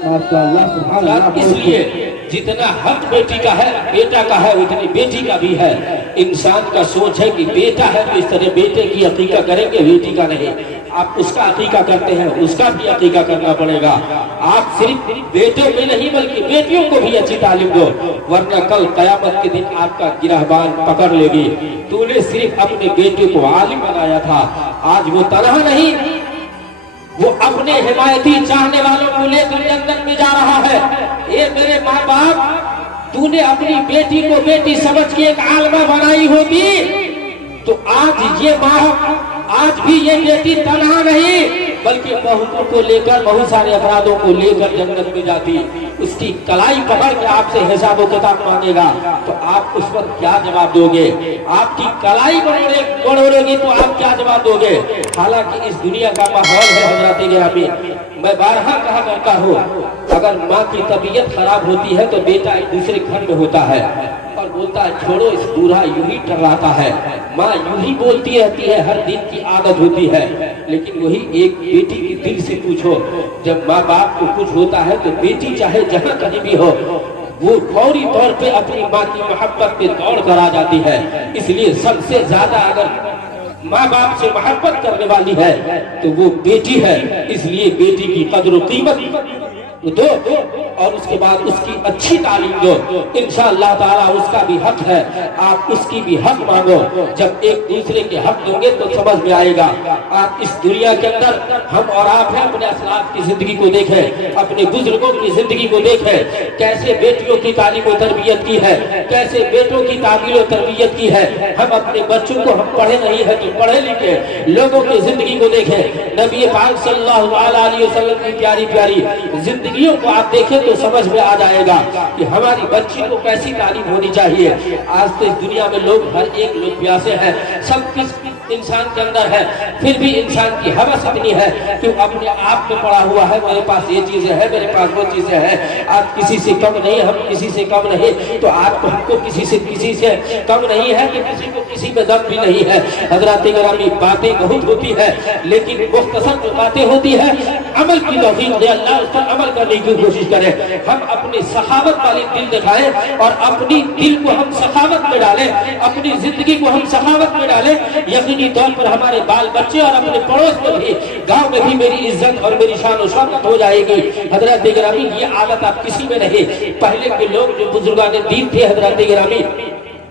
اس لیے جتنا حق بیٹی کا ہے بیٹا کا ہے اتنی بیٹی کا بھی ہے. انسان کا سوچ ہے کہ بیٹا ہے تو اس طرح بیٹے کی عقیقہ کریں گے, بیٹی کا نہیں. آپ اس کا عقیقہ کرتے ہیں, اس کا بھی عقیقہ کرنا پڑے گا. آپ صرف بیٹوں میں نہیں بلکہ بیٹیوں کو بھی اچھی تعلیم دو, ورنہ کل قیامت کے دن آپ کا گرہبان پکڑ لے گی. تو نے صرف اپنے بیٹے کو عالم بنایا تھا, آج وہ تنہا نہیں, وہ اپنے حمایتی چاہنے والوں کو لے کر جنت میں جا رہا ہے. اے میرے ماں باپ, تو نے اپنی بیٹی کو بیٹی سمجھ کے ایک عالمہ بنائی ہوتی تو آج یہ ماں, آج بھی یہ بیٹی تنہا نہیں بلکہ بہووں کو لے کر, بہت سارے افرادوں کو لے کر جنت میں جاتی. اس کی کلائی پکڑ کے آپ سے حساب و کتاب مانگے گا تو آپ اس وقت کیا جواب دو گے؟ آپ کی کلائی بڑھوڑے گی تو آپ کیا جواب دو گے؟ حالانکہ اس دنیا کا ماحول ہے حضرات گرامی, میں بارہا کہا کرتا ہوں, اگر ماں کی طبیعت خراب ہوتی ہے تو بیٹا ایک دوسرے گھر میں ہوتا ہے اور بولتا ہے چھوڑو اس بوڑھا یوں ہی ٹراتا ہے. ماں یوں ہی بولتی رہتی ہے, ہر دن کی عادت ہوتی ہے. لیکن وہی ایک بیٹی کی دل سے پوچھو, جب ماں باپ کو کچھ ہوتا ہے تو بیٹی چاہے جہاں کہیں بھی ہو وہ فوری طور پہ اپنی ماں کی محبت پہ دوڑ کر آ جاتی ہے. اس لیے سب سے زیادہ اگر ماں باپ سے محبت کرنے والی ہے تو وہ بیٹی ہے. اس لیے بیٹی کی قدر و قیمت دو اور اس کے بعد اس کی اچھی تعلیم دو. انشاءاللہ تعالیٰ اس کا بھی حق ہے, آپ اس کی بھی حق مانگو. جب ایک دوسرے کے حق دیں گے تو سمجھ میں آئے گا. آپ اس دنیا کے اندر ہم اور آپ ہیں, اپنے اسلاف کی زندگی کو دیکھیں, اپنے بزرگوں کی زندگی کو دیکھیں, کیسے بیٹیوں کی تعلیم و تربیت کی ہے, کیسے بیٹوں کی تعلیم و تربیت کی ہے. ہم اپنے بچوں کو, ہم پڑھے نہیں ہیں تو پڑھے لکھے لوگوں کی زندگی کو دیکھیں. نبی پاک صلی اللہ علیہ وسلم کی پیاری پیاری زندگیوں کو آپ دیکھیں تو سمجھ میں آ جائے گا کہ ہماری بچی کو کیسی تعلیم ہونی چاہیے. آج تو اس دنیا میں لوگ, ہر ایک لوگ پیاسے ہیں, سب کس انسان کے اندر ہے, پھر بھی انسان کی ہوس اتنی ہے کہ اپنے آپ میں پڑا ہوا ہے, میرے پاس یہ چیزیں ہیں, میرے پاس وہ چیزیں ہیں. آپ کسی سے کم نہیں, ہم کسی سے کم نہیں, تو آپ کو, ہم کو کسی سے کم نہیں ہے کہ کسی کو کسی میں دم بھی نہیں ہے. حضرات گرامی, باتیں بہت ہوتی ہے لیکن مختصر جو باتیں ہوتی ہے عمل کی توفیق دے اللہ, اس پر عمل کرنے کی کوشش کریں. ہم اپنی سخاوت والی دل دکھائیں اور اپنی دل کو ہم سخاوت میں ڈالیں, اپنی زندگی کو ہم سخاوت میں ڈالیں. یقینی طور پر ہمارے بال بچے اور اپنے پڑوس میں بھی, گاؤں میں بھی میری عزت اور میری شان و شوکت ہو جائے گی. حضرات گرامی, یہ عادت آپ کسی میں نہیں. پہلے کے لوگ جو بزرگان دین تھے حضرات گرامی,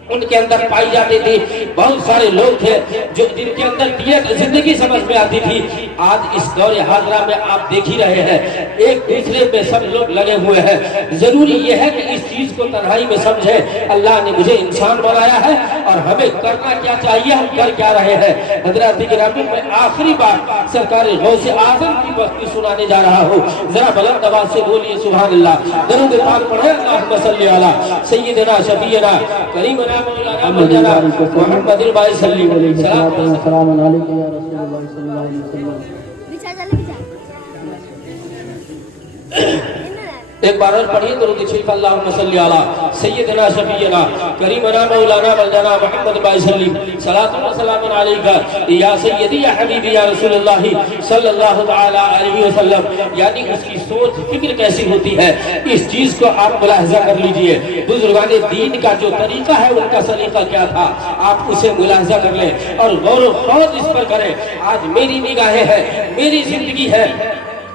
ان کے اندر پائی جاتی تھی. بہت سارے لوگ تھے جو جن کے اندر دیت زندگی سمجھ میں آتی تھی. آج اس دور حاضرہ میں آپ دیکھ ہی رہے ہیں, ایک دوسرے پہ سب لوگ لگے ہوئے ہیں. ضروری یہ ہے کہ اس چیز کو تنہائی میں سمجھیں, اللہ نے مجھے انسان بنایا ہے اور ہمیں کرنا کیا چاہیے, ہم کر کیا رہے ہیں. حضرات گرامی, میں آخری بار سرکار غوث اعظم کی بستی سنانے جا رہا ہوں. ذرا بلند آواز سے بولیے سبحان اللہ. درود پاک پڑھیں, اللہم صلی علی سیدنا شفیعنا کریمنا محمد البائی صلی اللہ علیہ وسلم. السلام علیکم یا رسول اللہ صلی اللہ علیہ وسلم. ایک بار اور پڑھیے درود شریف, اللہم صلی علی سیدنا شفیعنا کریمنا مولانا مولانا محمد بائی صلی صلاۃ و سلام علیکہ یا سیدی یا حبیبی یا رسول اللہ صلی اللہ تعالی علیہ وسلم. یعنی اس کی سوچ فکر کیسی ہوتی ہے, اس چیز کو آپ ملاحظہ کر لیجئے. بزرگان دین کا جو طریقہ ہے, ان کا سلیقہ کیا تھا, آپ اسے ملاحظہ کر لیں اور غور و خوض اس پر کریں. آج میری نگاہیں ہیں, میری زندگی ہے,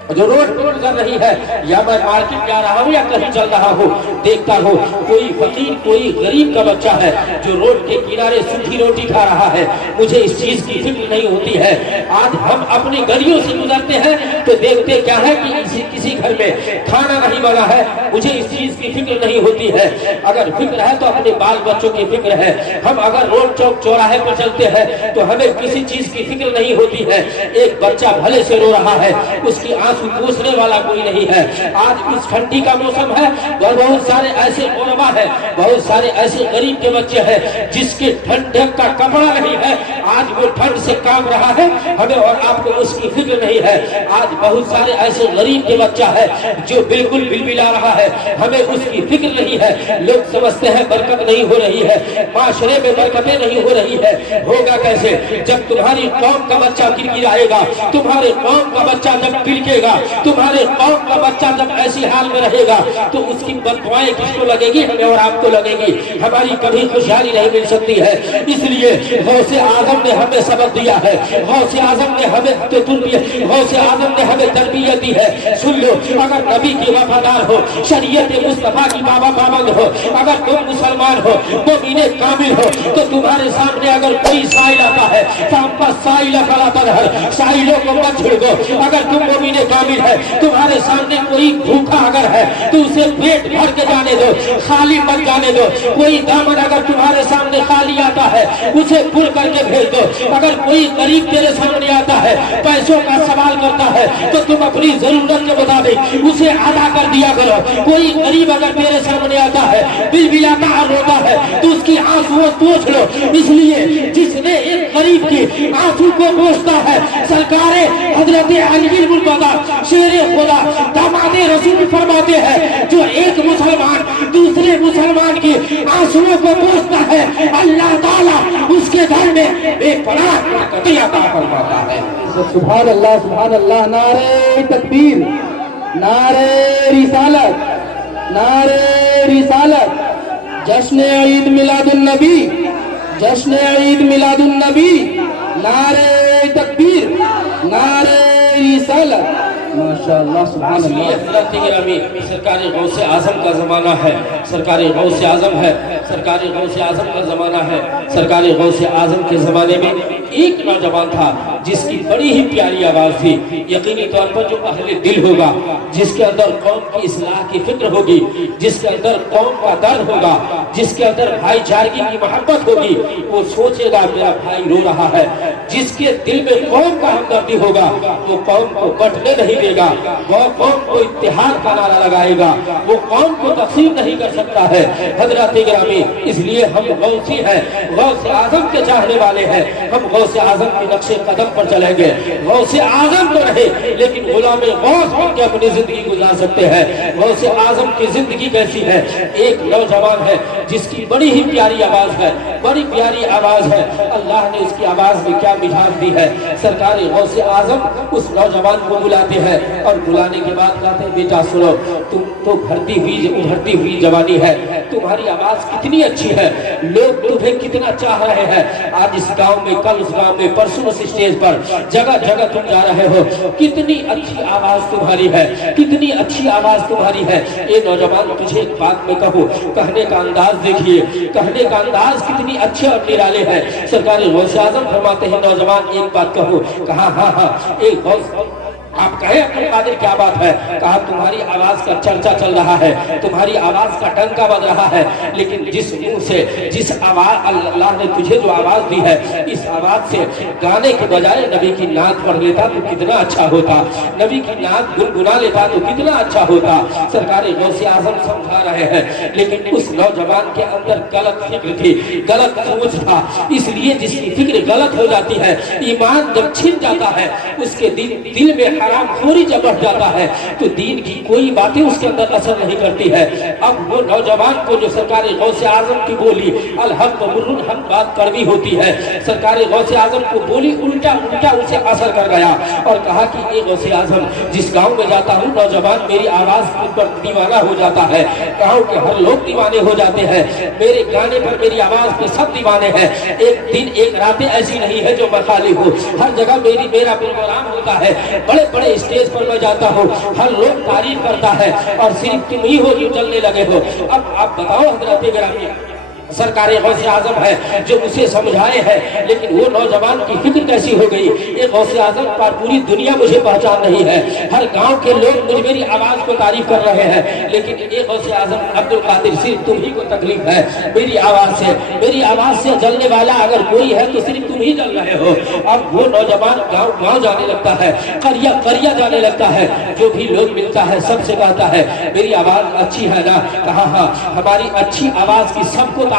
جو روڈ گزر رہی ہے, یا میں مارکیٹ جا رہا ہوں یا کہیں چل رہا ہوں, دیکھتا ہوں کوئی فقیر, کوئی غریب کا بچہ ہے جو روڈ کے کنارے سوکھی روٹی کھا رہا ہے, مجھے اس چیز کی فکر نہیں ہوتی ہے. آج ہم اپنی گلیوں سے گزرتے ہیں تو دیکھتے کیا ہے کہ کسی گھر میں کھانا نہیں بنا ہے, مجھے اس چیز کی فکر نہیں ہوتی ہے. اگر فکر ہے تو اپنے بال بچوں کی فکر ہے. ہم اگر روڈ چوک چوراہے پر چلتے ہیں تو ہمیں کسی چیز کی فکر نہیں ہوتی ہے. ایک بچہ بھلے سے رو رہا ہے, اس کی آنسو پوچھنے والا کوئی نہیں ہے. آج اس ٹھنڈی کا موسم ہے اور بہت سارے ایسے غربا ہیں, بہت سارے ایسے غریب کے بچے ہیں جس کے ٹھنڈک کا کپڑا نہیں ہے, آج وہ ٹھنڈ سے کام رہا ہے, ہمیں اور آپ کو اس کی فکر نہیں ہے. آج بہت سارے ایسے غریب کے بچہ ہے جو بالکل بلبلا رہا ہے, ہمیں اس کی فکر نہیں ہے. لوگ سمجھتے ہیں برکت نہیں ہو رہی ہے, معاشرے میں برکتیں نہیں ہو رہی ہے. ہوگا کیسے؟ جب تمہاری قوم کا بچہ گر گرائے گا, تمہارے قوم کا بچہ جب گر کے گا تمہارے قوم کا بچہ جب ایسی حال میں رہے گا تو اس کی بددعائیں کس کو لگے گی؟ ہمیں اور آپ کو لگے گی، ہماری کبھی خوشحالی نہیں مل سکتی ہے۔ اس لیے غوث اعظم نے ہمیں سبق دیا ہے، غوث اعظم نے ہمیں غوث اعظم نے ہمیں تربیت دی ہے۔ سن لو، اگر نبی کی وفادار ہو، شریعت مصطفیٰ کی پابند ہو، اگر تم مسلمان ہو، مومن کامل ہو، تو تمہارے سامنے اگر کوئی سائل آتا ہے سائلوں کو مت چھڑکو۔ اگر تم مومن کامل ہے، تمہارے سامنے کوئی بھوکا اگر ہے تو اسے پیٹ بھر کے جانے دو، خالی مت جانے دو۔ کوئی دامن اگر تمہارے سامنے خالی آتا ہے اسے پر کر کے بھیج دو۔ اگر کوئی غریب تیرے سامنے آتا ہے پیسوں کا سوال کرتا ہے تو تم اپنی ضرورت کے مطابق اسے ادا کر دیا کرو۔ کوئی غریب اگر تیرے سامنے آتا ہے بل بلاتا اور روتا ہے تو اس کی آنسو پوچھ لو۔ اس لیے جس نے ایک غریب کی آنسو کو پوچھتا ہے، سرکار حضرت علی المرتضی شیر خدا داماد رسول فرماتے ہیں، جو ایک مسلمان دوسرے مسلمان کی آنسو کو پوچھتا ہے، اللہ تعالیٰ اس کے گھر میں بے پناہ برکتیں عطا فرماتا ہے۔ سبحان اللہ، سبحان اللہ، نعرہ تکبیر، نعرہ رسالت، نعرہ رسالت، جشن عید میلاد النبی، جشن عید میلاد النبی، نعرہ تکبیر، نعرہ رسالت، ماشاءاللہ، سبحان اللہ۔ حضرت گرامی، سرکار غوث اعظم کا زمانہ ہے، سرکار غوث اعظم ہے، سرکار غوث اعظم کا زمانہ ہے۔ سرکار غوث اعظم کے زمانے میں ایک نوجوان تھا جس کی بڑی ہی پیاری آواز تھی۔ یقینی طور پر جو اہل دل ہوگا، جس کے اندر قوم کی اصلاح کی فکر ہوگی، جس کے اندر قوم کا درد ہوگا، جس کے اندر بھائی چارگی کی محبت ہوگی، وہ سوچے گا میرا بھائی رو رہا ہے۔ جس کے دل میں قوم کا ہمدردی ہوگا وہ قوم کو بٹنے نہیں دے گا، وہ قوم کو اتحاد کا نعرہ لگائے گا، وہ قوم کو تقسیم نہیں کر سکتا ہے۔ حضرات گرامی، اس لیے ہم غوثی ہیں، غوث اعظم کے چاہنے والے ہیں، ہم غوث اعظم کے نقش قدم پر چلیں گے۔ غوث اعظم تو رہے لیکن غلام غوث بن کے اپنی زندگی گزار سکتے ہیں۔ غوث اعظم کی زندگی کیسی ہے؟ ایک نوجوان ہے جس کی بڑی ہی پیاری آواز ہے، بڑی پیاری آواز ہے۔ اللہ نے اس کی آواز میں کیا مٹھاس دی ہے۔ سرکار غوث اعظم اس نوجوان کو بلاتے ہیں اور بلانے کے بعد کہتے ہیں، بیٹا سنو، تم تو بھرتی ہوئی جوانی ہے، تمہاری آواز کتنی اچھی ہے، لوگ تمہیں کتنا چاہ رہے ہیں۔ آج اس گاؤں میں، کل اس گاؤں میں، پرسوں اس اسٹیج پر، جگہ جگہ تم جا رہے ہو، کتنی اچھی آواز تمہاری ہے، کتنی اچھی آواز تمہاری ہے۔ اے نوجوان، تجھے ایک بات میں کہوں، کہنے کا انداز دیکھیے، کہنے کا انداز کتنی اچھے اور نرالے ہیں۔ سرکار غوث اعظم فرماتے ہیں، نوجوان ایک بات کہو۔ کہا ہاں، ایک غوث، آپ کہیں عبد القادر کیا بات ہے؟ کہا تمہاری آواز کا چرچا چل رہا ہے، تمہاری آواز کا ڈنکا بج رہا ہے، لیکن جس منہ سے، جس آواز اللہ نے تجھے جو آواز دی ہے، اس آواز سے گانے کے بجائے نبی کی نعت پڑھ لیتا تو کتنا اچھا ہوتا، نبی کی نعت گنگنا لیتا تو کتنا اچھا ہوتا۔ سرکار غوث اعظم سمجھا رہے ہیں، لیکن اس نوجوان کے اندر غلط فکر تھی، غلط سوچ تھا۔ اس لیے جس کی فکر غلط ہو جاتی ہے، ایمان جب چھن جاتا ہے، اس کے دل میں حرام خوری جب بڑھ جاتا ہے تو دین کی کوئی باتیں اس کے اندر اثر نہیں کرتی ہے۔ اب وہ نوجوان کو جو سرکار غوث اعظم کی بولی الحق و الحق بات کڑوی ہوتی ہے، سرکار غوث اعظم کو بولی الٹا اسے اثر کر گیا اور کہا کہ اے غوث اعظم، جس گاؤں میں جاتا ہوں نوجوان میری آواز پر دیوانہ ہو جاتا ہے، گاؤں کے ہر لوگ دیوانے ہو جاتے ہیں، میرے گانے پر، میری آواز پہ سب دیوانے ہیں۔ ایک دن ایک راتیں ایسی نہیں ہے جو میں خالی ہوں، ہر جگہ میرا پروگرام ہوتا ہے، بڑے بڑے اسٹیج پر میں جاتا ہوں، ہر لوگ تعریف کرتا ہے اور صرف تم ہی ہو جو چلنے لگے ہو۔ اب آپ بتاؤ حضرت گرامی، سرکار غوث اعظم ہے جو اسے سمجھائے ہیں، لیکن وہ نوجوان کی فکر کیسی ہو گئی؟ ایک غوث اعظم پر پوری دنیا مجھے پہچان نہیں ہے، ہر گاؤں کے لوگ مجھ میری آواز کو تعریف کر رہے ہیں، لیکن ایک غوث اعظم عبد القادر صرف تم ہی کو تکلیف ہے میری آواز سے جلنے والا اگر کوئی ہے تو صرف تم ہی جل رہے ہو۔ اب وہ نوجوان گاؤں جانے لگتا ہے، قریہ جانے لگتا ہے، جو بھی لوگ ملتا ہے سب سے کہتا ہے میری آواز اچھی ہے نا؟ کہا ہاں، ہماری اچھی آواز کی سب کو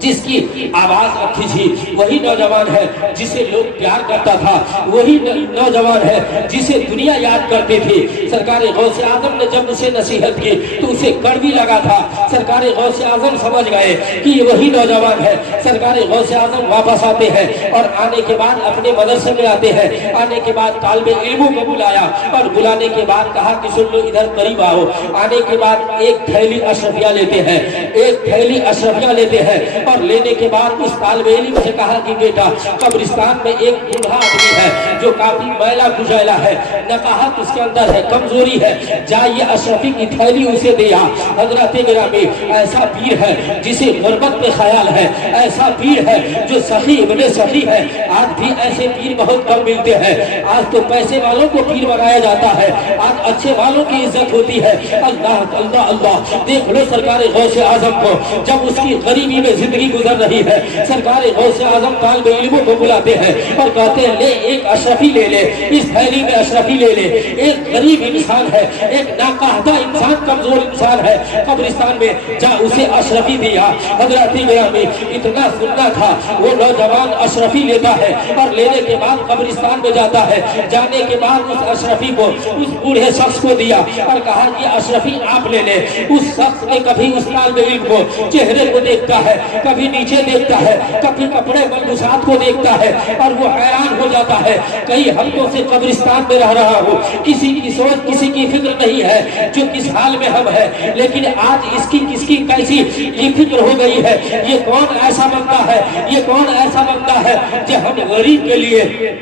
جس کی آواز رکھی تھی وہی نوجوان ہے جسے لوگ پیار کرتا تھا، وہی نوجوان ہے جسے دنیا یاد کرتی تھی۔ سرکار غوث اعظم نے جب اسے نصیحت کی تو اسے کڑوی لگا تھا۔ سرکار غوث اعظم سمجھ گئے کہ یہ وہی نوجوان ہے۔ سرکار غوث اعظم واپس آتے ہیں اور آنے کے بعد اپنے مدرسے میں آتے ہیں۔ آنے کے بعد طالب علموں کو بلایا اور بلانے کے بعد کہا کہ سن لو ادھر قریب آؤ۔ آنے کے بعد ایک تھیلی اشرفیہ لیتے ہیں، ایک تھیلی اشرفیہ لیتے ہیں اور لینے کے بعد اس طالب علم سے کہا کہ بیٹا قبرستان میں ایک بوڑھا آدمی ہے جو کافی میلا کچیلا ہے، نقاہت اس کے اندر ہے، کمزوری ہے، جائیے اشرفی کی تھیلی اسے دیا۔ حضرت گرامی ایسا پیر ہے جسے غربت پہ خیال ہے، ایسا پیر ہے جو سخی ابن سخی ہے۔ آج بھی ایسے پیر بہت کم ملتے ہیں۔ آج تو پیسے والوں کو پیر بنایا جاتا ہے، آج اچھے والوں کی عزت ہوتی ہے۔ اللہ اللہ اللہ، دیکھ لو سرکار غوث اعظم کو جب اس کی غریبی میں زندگی گزر رہی ہے، سرکار غوث اعظم طالب علموں کو بلاتے ہیں اور کہتے ہیں لے ایک اشرفی لے لے، اس تھیلی میں اشرفی لے لے۔ ایک غریب انسان ہے، ایک ناقاہدہ انسان، کمزور انسان ہے، قبرستان میں جا اسے اشرفی دیا۔ حضرت گرامی اتنا سننا تھا، وہ نوجوان اشرفی لیتا ہے اور لینے کے بعد قبرستان میں جاتا ہے۔ جانے کے بعد اس اشرفی کو اس بوڑھے شخص کو دیا اور کہا کہ اشرفی آپ لے لے۔ اس شخص نے کبھی اس طالب علم کو چہرے کو دیکھتا ہے، کبھی نیچے دیکھتا ہے، کبھی کپڑے ملبوسات کو دیکھتا ہے اور وہ حیران ہو جاتا ہے۔ کئی ہفتوں سے قبرستان میں رہ رہا ہوں، کسی کی سوچ کسی کی فکر نہیں ہے جو کس حال میں ہم ہے، لیکن آج اس کی کس کی کیسی یہ فکر ہو گئی ہے۔ یہ کون ایسا بندہ ہے، یہ کون ایسا بندہ ہے جو ہم غریب کے لیے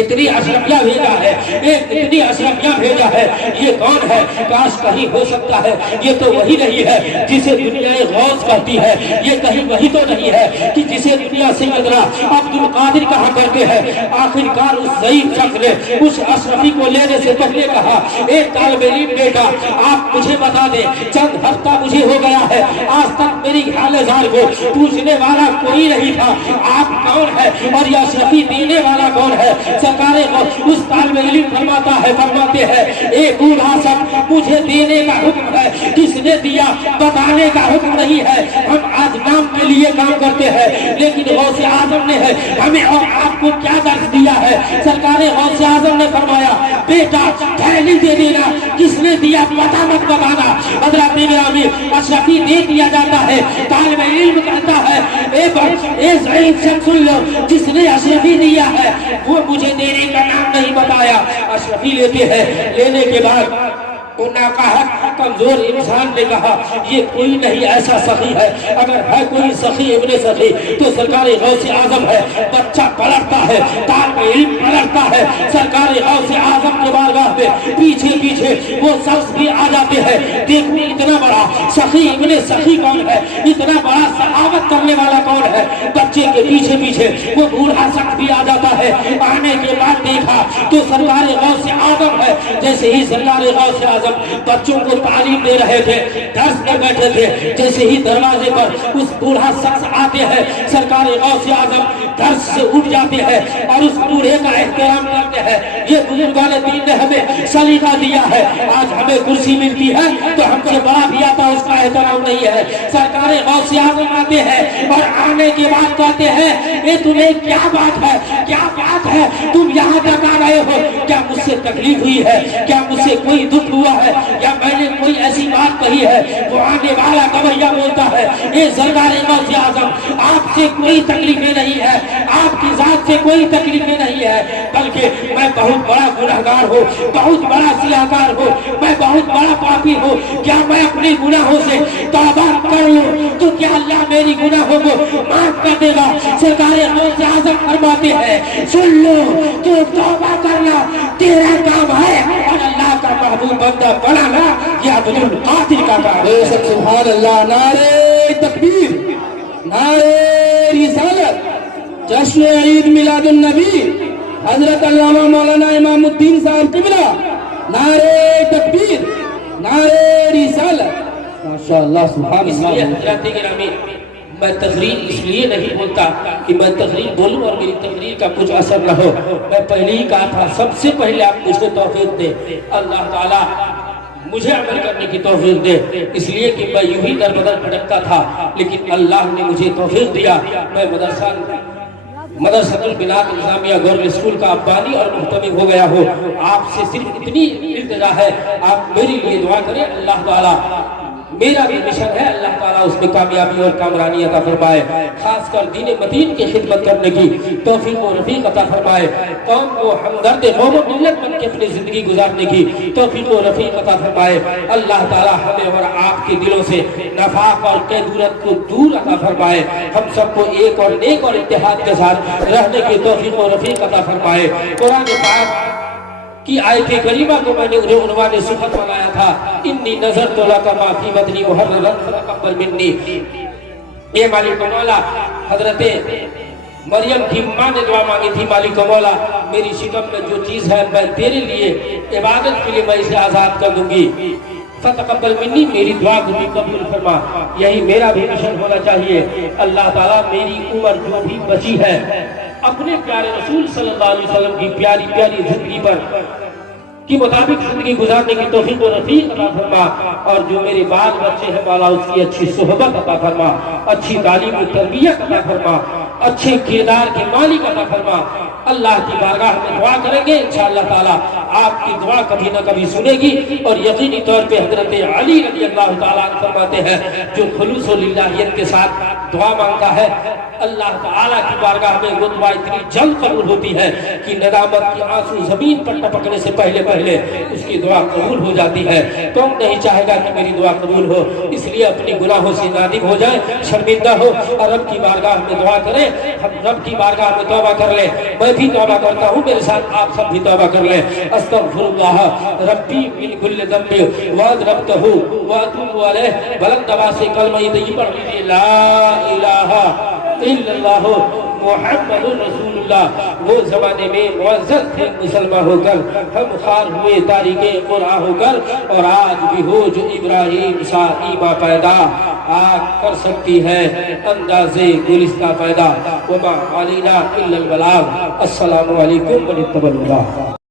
اتنی اشرفیہ بھیجا ہے، اتنی اشرفیہ بھیجا ہے۔ یہ کون ہے؟ کاش کہیں ہو سکتا ہے یہ تو وہی نہیں ہے جسے دنیا غوث کہتی ہے، یہ کہیں وہی تو نہیں ہے کہ جسے دنیا سیدنا عبد القادر کہا کرتے ہیں۔ آخرکار اس ضعیف شخص نے اس اشرفی کو لینے سے پہلے کہا ایک طالب علم بیٹا آپ مجھے بتا دیں، چند ہفتہ مجھے ہو گیا ہے، آج تک میری حال زار کو پوچھنے والا کوئی نہیں تھا، آپ کون ہے اور یہ اشرفی دینے والا کون ہے؟ سرکار اس طالب علم فرماتے ہیں ایک بوڑھا شخص مجھے دینے کا حکم ہے، کس نے دیا بتانے کا حکم نہیں ہے۔ ہم آج نام کے لیے کام کرتے ہیں، لیکن غوث اعظم نے ہے ہمیں اور آپ کو کیا درس دیا ہے؟ سرکار غوث اعظم نے فرمایا بیٹا تھیلی دے دینا، کس نے دیا پتہ مت بتانا۔ حضرت گرامی اشرفی دے دیا جاتا ہے، طالب علم کہتا ہے اے ضعیف شخص سن لو، جس نے اشرفی دیا ہے وہ مجھے دینے کا نام نہیں بتایا۔ اشرفی لیتے ہیں، لینے کے بعد کمزور انسان نے کہا یہ کوئی نہیں ایسا سخی ہے، اگر ہے کوئی سخی ابن سخی تو سرکار غوث اعظم ہے۔ بچہ پلٹتا ہے، طالب علم پلٹتا ہے، سرکار غوث اعظم کے بارگاہ میں پیچھے پیچھے وہ شخص بھی آ جاتے ہیں۔ دیکھو اتنا بڑا سخی ابن سخی کون ہے، اتنا بڑا سخاوت کرنے والا کون ہے۔ بچے کے پیچھے پیچھے وہ بوڑھا شخص بھی آ جاتا ہے۔ آنے کے بعد دیکھا تو سرکار غوث اعظم ہے۔ جیسے ہی سرکار غوث اعظم بچوں کو تعلیم دے رہے تھے، درس میں بیٹھے تھے، جیسے ہی دروازے پر اس بوڑھا شخص آتے ہیں، سرکار غوث اعظم درس سے اٹھ جاتے ہیں اور اس بوڑھے کا احترام کرتے ہیں۔ یہ بزرگان دین نے ہمیں سلیقہ دیا ہے، آج ہمیں کرسی ملتی ہے تو ہم سے بڑا بھی آتا اس کا احترام نہیں ہے۔ سرکار غوث اعظم آتے ہیں اور آنے کے بعد کہتے ہیں یہ تمہیں کیا بات ہے، کیا بات ہے، تم یہاں تک آ رہے ہو، کیا مجھ سے تکلیف ہوئی ہے، کیا مجھ سے کوئی دکھ ہوا ہے، یا میں نے کوئی ایسی بات کہی ہے؟ وہ آنے والا گویا بولتا ہے اے سرکار غوث اعظم آپ سے کوئی تکلیفیں نہیں ہے، آپ کی ذات سے کوئی تکلیفیں نہیں ہے، بلکہ میں بہت بڑا گنہگار ہوں، بہت بڑا سیاہکار ہوں، میں بہت بڑا پاپی ہوں۔ کیا میں اپنے گناہوں سے توبہ کر لوں تو کیا اللہ میری گناہوں کو معاف کر دے گا؟ سرکار غوث اعظم فرماتے ہیں سن لو تو توبہ کرنا تیرا کام ہے اور اللہ کا محبوب بندہ بنانا یہ عبد القادر کا کام ہے۔ سبحان اللہ، نعرہ تکبیر، نعرہ رسالت، جشن عید میلاد النبی حضرت علامہ مولانا امام الدین صاحب قبلہ، نعرہ تکبیر، نعرہ رسالت، ماشاءاللہ سبحان اس لیے اللہ۔ حضرات گرامی میں تقریر اس لیے نہیں بولتا کہ میں تقریر بولوں اور میری تقریر کا کچھ اثر نہ ہو۔ میں پہلے ہی کہا تھا سب سے پہلے آپ مجھے توفیق دیں، اللہ تعالیٰ مجھے عمل کرنے کی توفیق دے، اس لیے کہ میں یوں ہی در بدر بھٹکتا تھا، لیکن اللہ نے مجھے توفیق دیا، میں مدرسہ البنات نظامیہ گورنمنٹ اسکول کا بانی اور محتمم ہو گیا ہوں۔ آپ سے صرف اتنی التجا ہے، آپ میرے لیے دعا کریں، اللہ تعالیٰ میرا بھی مشن ہے، اللہ تعالیٰ اس میں کامیابی اور کامرانی عطا فرمائے، خاص کر دین متین کی خدمت کرنے کی توفیق و رفیق عطا فرمائے، قوم کو ہمدرد قوم و ملت بن کے اپنی زندگی گزارنے کی توفیق و رفیق عطا فرمائے۔ اللہ تعالیٰ ہمیں اور آپ کے دلوں سے نفاق اور قیدورت کو دور عطا فرمائے، ہم سب کو ایک اور نیک اور اتحاد کے ساتھ رہنے کی توفیق و رفیق عطا فرمائے۔ قرآن پاک کی آیت کریمہ کو میں نے انہیں عنوان صفت بنایا تھا، انی نظرت لک ما فی بطنی محررا فتقبل منی۔ اے مالک مولا، حضرت مریم کی ماں نے دعا مانگی تھی، مالک مولا میری شکم میں جو چیز ہے میں تیرے لیے عبادت کے لیے میں اسے آزاد کر دوں گی، فتقبل منی، میری دعا کو بھی قبول فرما۔ یہی میرا بھی مشن ہونا چاہیے۔ اللہ تعالیٰ میری عمر جو بھی بچی ہے اپنے پیارے رسول صلی اللہ علیہ وسلم کی پیاری پیاری زندگی پر کی مطابق زندگی گزارنے کی توفیق و رفیق عطا فرما، اور جو میرے بال بچے ہیں مولا اس کی اچھی صحبت عطا فرما، اچھی تعلیم و تربیت عطا فرما، اچھے کردار کے مالک عطا فرما۔ اللہ کی بارگاہ میں دعا کریں گے، انشاءاللہ تعالیٰ آپ کی دعا کبھی نہ کبھی سنے گی، اور یقینی طور پہ حضرت علی رضی اللہ تعالیٰ عنہ فرماتے ہیں جو خلوص و للہیت کے ساتھ دعا مانگتا ہے اللہ تعالیٰ کی بارگاہ میں وہ دعا اتنی جلد قبول ہوتی ہے کہ ندامت کی آنسو زمین پر ٹپکنے سے پہلے اس کی دعا قبول ہو جاتی ہے۔ کون نہیں چاہے گا کہ میری دعا قبول ہو؟ اس لیے اپنی گناہوں سے نادم ہو جائے، شرمندہ ہو اور رب کی بارگاہ میں دعا کریں۔ ہم رب کی بارگاہ میں توبہ کر لیں، میں بھی توبہ کرتا ہوں، میرے ساتھ آپ سب بھی توبہ کر لیں۔ استغفر اللہ ربی من کل ذنب واذنبتہ واتوب الیہ۔ بلند آواز سے کلمہ طیبہ پڑھ لیجیے، لا الہ الا اللہ محمد رسول اللہ۔ وہ زمانے میں معزز تھے مسلمان ہو کر، ہم خار ہوئے تاریخ قرآن ہو کر، اور آج بھی ہو جو ابراہیم سا ایمہ پیدا، آج کر سکتی ہے انداز گلستہ پیدا۔ وما علینا الا البلاغ۔ السلام علیکم ورحمۃ اللہ۔